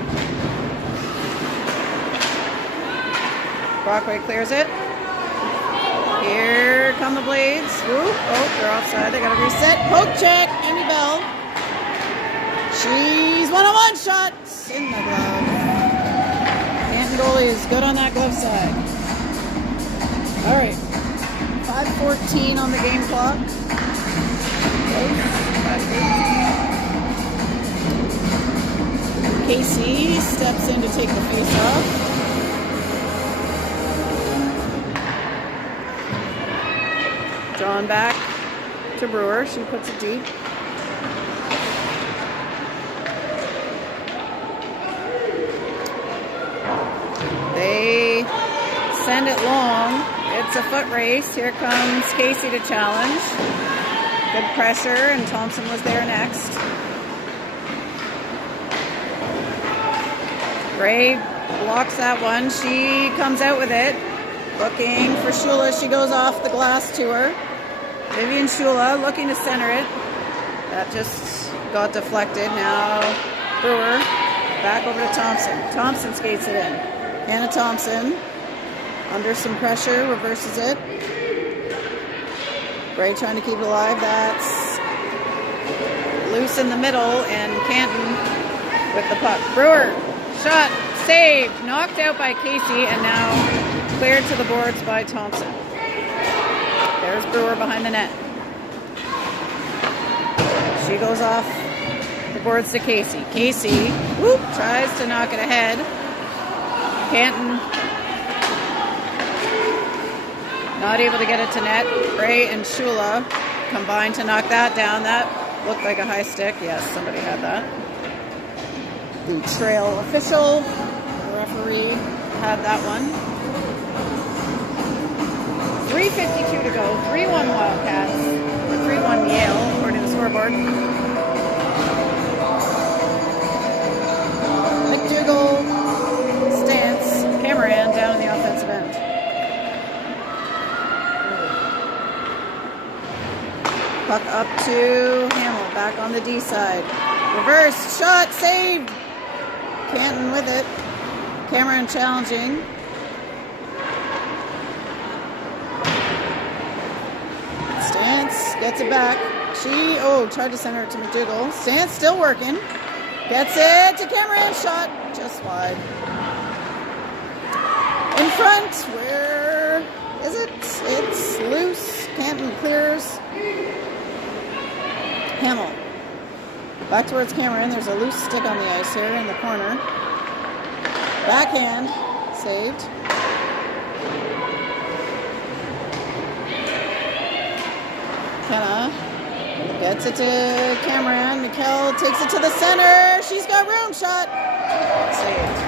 Brockway clears it. Here come the Blades. Ooh, oh, they're offside. They got to reset. Poke check. Amy Bell. She's one-on-one shot in the glove. Canton goalie is good on that glove side. All right. 5:14 on the game clock. Casey steps in to take the face off. Drawn back to Brewer. She puts it deep. They send it long. It's a foot race. Here comes Casey to challenge. Good pressure, and Thompson was there next. Gray blocks that one. She comes out with it. Looking for Shula. She goes off the glass to her. Vivian Shula looking to center it. That just got deflected. Now Brewer back over to Thompson. Thompson skates it in. Hannah Thompson. Under some pressure, reverses it. Gray trying to keep it alive. That's loose in the middle, and Canton with the puck. Brewer, shot, saved, knocked out by Casey, and now cleared to the boards by Thompson. There's Brewer behind the net. She goes off the boards to Casey. Casey, whoop, tries to knock it ahead. Canton not able to get it to net. Gray and Shula combined to knock that down. That looked like a high stick. Yes, somebody had that. The trail official, the referee, had that one. 3:52 to go. 3-1 Wildcats. Or 3-1 Yale, according to the scoreboard. McDougall, Stance, Cameron down in the offensive end. Puck up to Hamill, back on the D side. Reverse shot, saved. Canton with it. Cameron challenging. Stance gets it back. She, tried to center it to McDougall. Stance still working. Gets it to Cameron, shot just wide. In front, where is it? It's loose. Canton clears. Hamill. Back towards Cameron. There's a loose stick on the ice here in the corner. Backhand. Saved. Kenna gets it to Cameron. Mikkel takes it to the center. She's got room. Shot. Saved.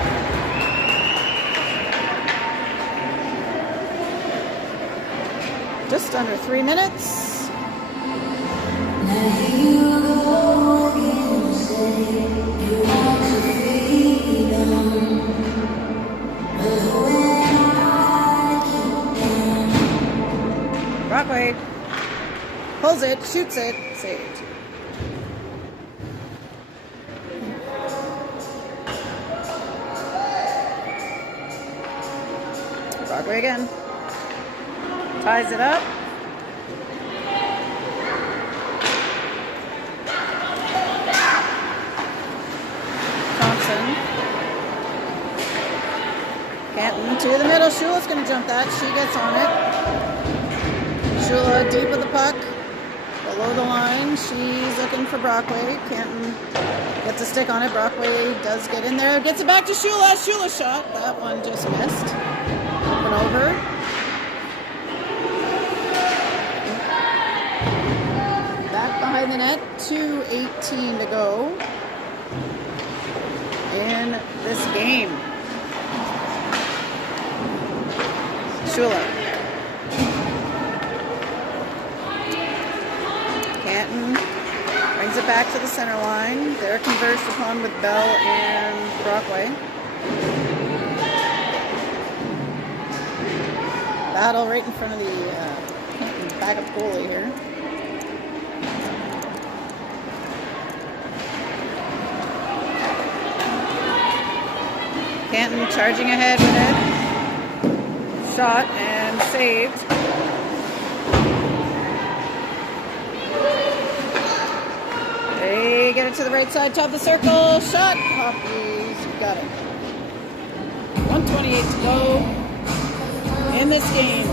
Just under 3 minutes. Brockway pulls it, shoots it, saved. Brockway again. Ties it up. Thompson. Canton to the middle. Shula's going to jump that. She gets on it. Shula deep with the puck. Below the line. She's looking for Brockway. Canton gets a stick on it. Brockway does get in there. Gets it back to Shula. Shula shot. That one just missed. Up and over. Back behind the net. 2:18 to go in this game. Shula. Canton brings it back to the center line. They're converged upon with Bell and Brockway. Battle right in front of the Canton backup goalie here. Canton charging ahead with it. Shot and saved. They get it to the right side, top of the circle. Shot. Hopkins got it. 1:28 to go in this game.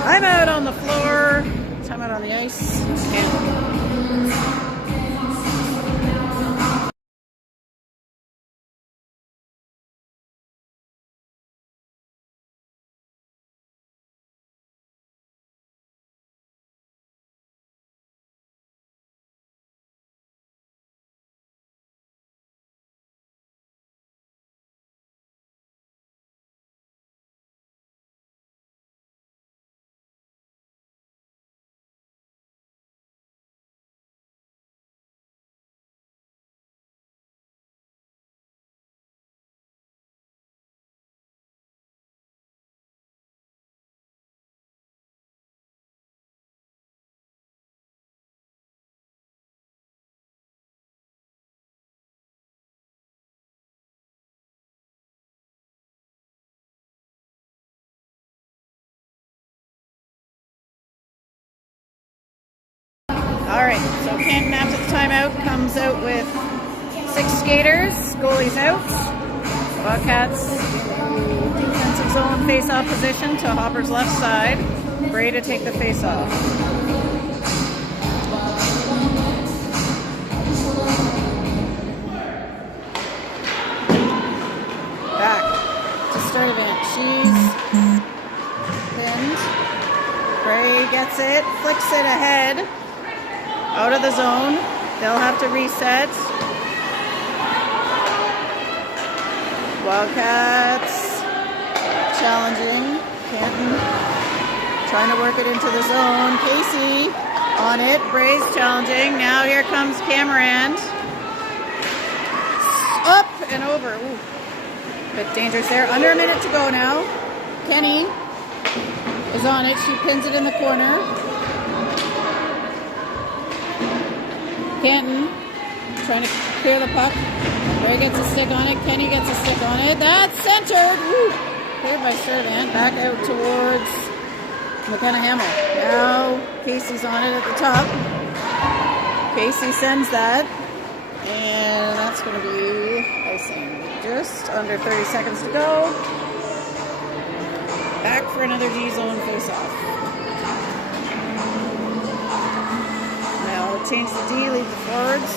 Timeout on the floor. Timeout on the ice. All right, so Canton after the timeout comes out with 6 skaters. Goalie's out. Wildcats defensive zone face-off position to Hopper's left side. Bray to take the face-off. Back to Sturdivant. She's pinned. Bray gets it, flicks it ahead. Out of the zone. They'll have to reset. Wildcats challenging. Canton trying to work it into the zone. Casey on it. Bray's challenging. Now here comes Cameron. Up and over. Ooh. Bit dangerous there. Under a minute to go now. Kenny is on it. She pins it in the corner. Canton trying to clear the puck. Ray gets a stick on it. Kenny gets a stick on it. That's centered. Woo! Cleared by Sturdivant. Back out towards McKenna Hamill. Now Casey's on it at the top. Casey sends that. And that's going to be icing. Just under 30 seconds to go. Back for another D-zone face-off. Change the D, leave the forwards.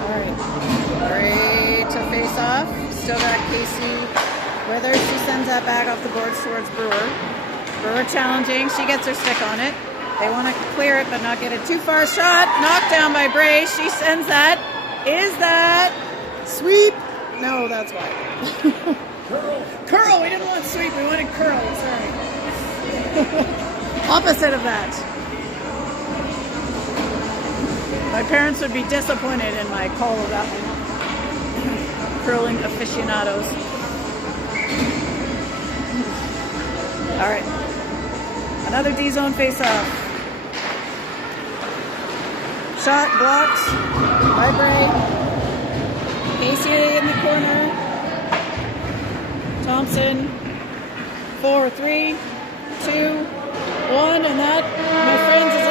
Alright. Great to face off. Still got Casey with her. She sends that back off the boards towards Brewer. Brewer challenging. She gets her stick on it. They want to clear it but not get it too far. Shot. Knocked down by Bray. She sends that. Is that sweep? No, that's why. Curl! We didn't want sweep, we wanted curl, sorry. Opposite of that. My parents would be disappointed in my call of that one. curling aficionados. All right, another D-zone face-off. Shot blocked by Bray. Casey in the corner. Thompson. 4, 3, 2, 1, and that, my friends, is